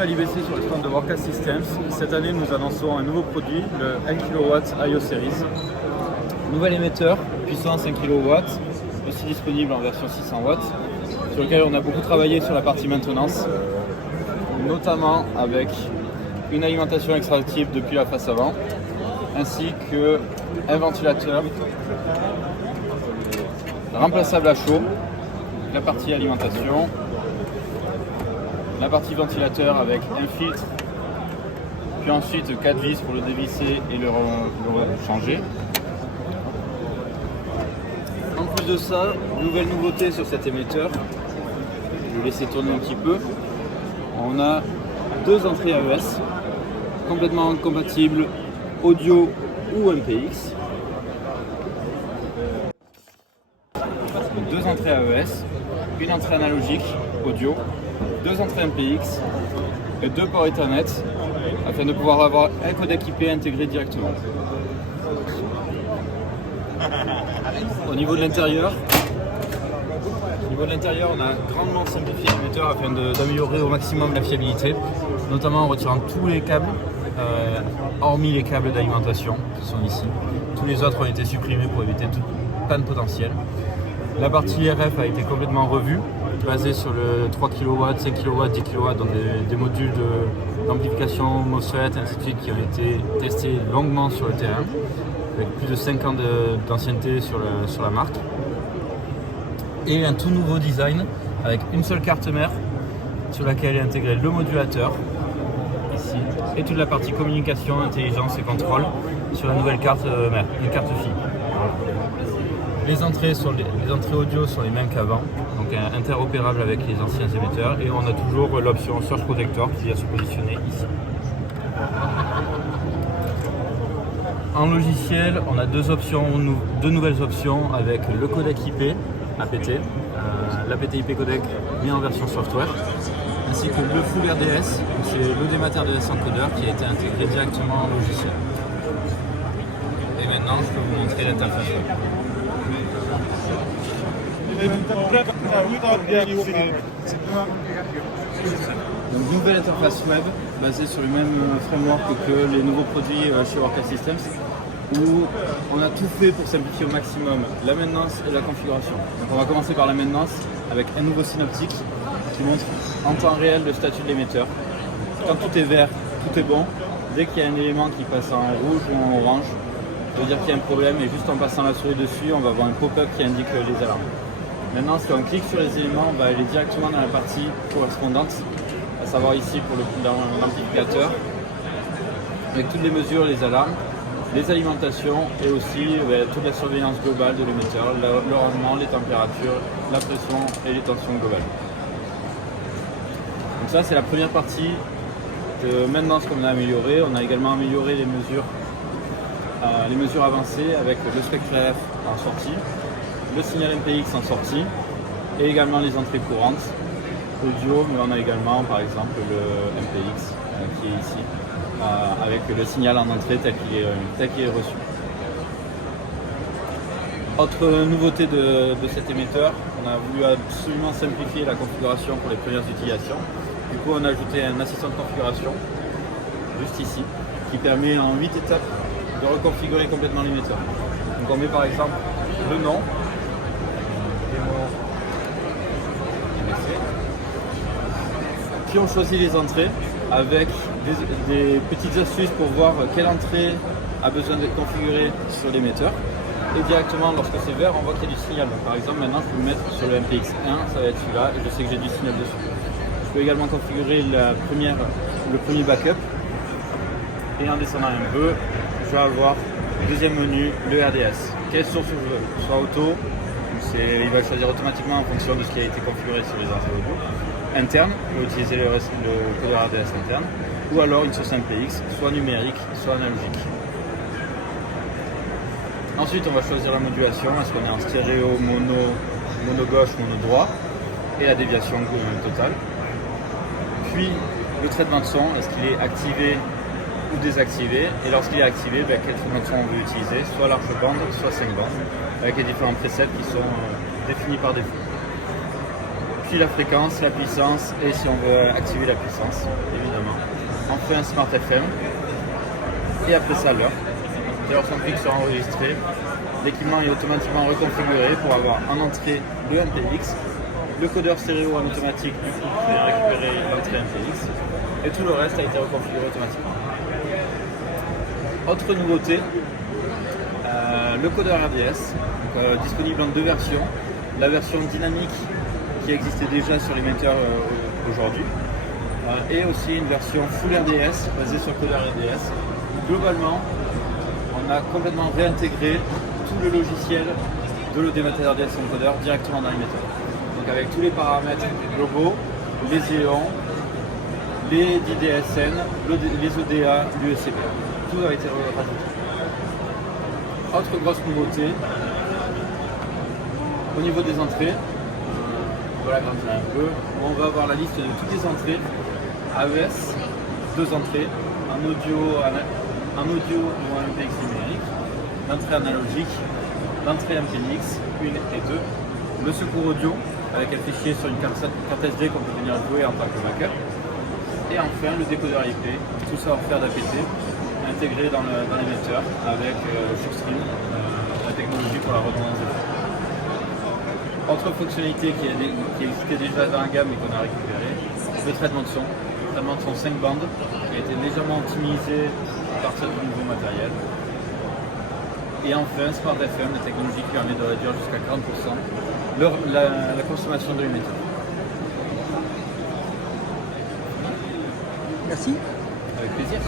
à l'IBC sur le stand de Worldcast Systems. Cette année, nous annonçons un nouveau produit, le 1 kW IO Series. Nouvel émetteur, puissant 5 kW, aussi disponible en version 600 watts, sur lequel on a beaucoup travaillé sur la partie maintenance, notamment avec une alimentation extractive depuis la face avant, ainsi qu'un ventilateur remplaçable à chaud, la partie alimentation, la partie ventilateur avec un filtre, puis ensuite 4 vis pour le dévisser et le changer. En plus de ça, nouvelle nouveauté sur cet émetteur, je vais laisser tourner un petit peu. On a deux entrées AES, complètement compatibles audio ou MPX. Deux entrées AES, une entrée analogique audio, deux entrées MPX et deux ports Ethernet afin de pouvoir avoir un codec IP intégré directement. Au niveau de l'intérieur, on a grandement simplifié l'émetteur afin d'améliorer au maximum la fiabilité, notamment en retirant tous les câbles, hormis les câbles d'alimentation qui sont ici. Tous les autres ont été supprimés pour éviter toute panne potentielle. La partie RF a été complètement revue, basée sur le 3 kW, 5 kW, 10 kW, donc des modules d'amplification MOSFET, ainsi de suite, qui ont été testés longuement sur le terrain, avec plus de 5 ans d'ancienneté sur la marque. Et un tout nouveau design, avec une seule carte mère, sur laquelle est intégré le modulateur, ici, et toute la partie communication, intelligence et contrôle, sur la nouvelle carte mère, une carte fille. Les entrées audio sont les mêmes qu'avant, donc interopérables avec les anciens émetteurs, et on a toujours l'option Surge Protector qui vient se positionner ici. En logiciel, on a deux nouvelles options avec le codec IP APT, l'APT IP codec mis en version software, ainsi que le full RDS, c'est l'audimat RDS encodeur qui a été intégré directement en logiciel. Et maintenant, je peux vous montrer l'interface web. Donc, nouvelle interface web basée sur le même framework que les nouveaux produits chez Worldcast Systems, où on a tout fait pour simplifier au maximum la maintenance et la configuration. Donc on va commencer par la maintenance avec un nouveau synoptique qui montre en temps réel le statut de l'émetteur. Quand tout est vert, tout est bon. Dès qu'il y a un élément qui passe en rouge ou en orange, ça veut dire qu'il y a un problème, et juste en passant la souris dessus, on va avoir un pop-up qui indique les alarmes. Maintenant, si on clique sur les éléments, on va aller directement dans la partie correspondante, à savoir ici pour l'amplificateur, avec toutes les mesures, les alarmes, les alimentations et aussi toute la surveillance globale de l'émetteur, le rendement, les températures, la pression et les tensions globales. Donc ça, c'est la première partie de maintenance qu'on a améliorée. On a également amélioré les mesures avancées avec le spectre RF en sortie, le signal MPX en sortie et également les entrées courantes audio, mais on a également par exemple le MPX qui est ici avec le signal en entrée tel qu'il est reçu. Autre nouveauté de cet émetteur, on a voulu absolument simplifier la configuration pour les premières utilisations. Du coup, on a ajouté un assistant de configuration juste ici qui permet en 8 étapes de reconfigurer complètement l'émetteur. Donc on met par exemple le nom, puis on choisit les entrées avec des petites astuces pour voir quelle entrée a besoin d'être configurée sur l'émetteur. Et directement, lorsque c'est vert, on voit qu'il y a du signal. Donc, par exemple, maintenant, je peux me mettre sur le MPX1, ça va être celui-là, et je sais que j'ai du signal dessus. Je peux également configurer le premier backup. Et en descendant un peu, je vais avoir le deuxième menu, le RDS. Quelle source je veux, soit auto, il va choisir automatiquement en fonction de ce qui a été configuré sur les entrées audio. Interne, je vais utiliser le codeur RDS interne, ou alors une source MPX, soit numérique, soit analogique. Ensuite, on va choisir la modulation, est-ce qu'on est en stéréo, mono gauche, mono droit, et la déviation totale. Puis, le traitement de son, est-ce qu'il est activé ou désactivé, et lorsqu'il est activé, quel traitement de son on veut utiliser, soit large bande, soit 5 bandes, avec les différents presets qui sont définis par défaut. Puis la fréquence, la puissance, et si on veut activer la puissance, évidemment. Enfin Smart FM. Et après ça l'heure. L'heure centrique sera enregistrée. L'équipement est automatiquement reconfiguré pour avoir en entrée le MPX, le codeur stéréo en automatique du coup pour récupérer l'entrée MPX, et tout le reste a été reconfiguré automatiquement. Autre nouveauté, le codeur RDS, donc, disponible en deux versions. La version dynamique qui existait déjà sur l'émetteur aujourd'hui, et aussi une version full RDS basée sur le codeur RDS. Globalement, on a complètement réintégré tout le logiciel de l'ODMATER RDS encoder directement dans l'émetteur. Donc avec tous les paramètres globaux, les éons, les DDSN, les ODA, l'USCP. Tout a été rajouté. Autre grosse nouveauté, au niveau des entrées, voilà grandir un peu, où on va avoir la liste de toutes les entrées AES, deux entrées, un audio ou un MPX numérique, l'entrée analogique, l'entrée MPX 1 et 2, le secours audio avec un fichier sur une carte SD qu'on peut venir jouer en tant que backup, et enfin le décodeur IP, tout ça offert d'APT, intégré dans l'émetteur avec SureStream, la technologie pour la redondance des flux. Autre fonctionnalité qui existait déjà dans la gamme et qu'on a récupéré, le traitement de son. Le traitement de son 5 bandes qui a été légèrement optimisé à partir du nouveau matériel. Et enfin, Smart FM, la technologie qui permet de réduire jusqu'à 40% la consommation de l'émetteur. Merci. Avec plaisir.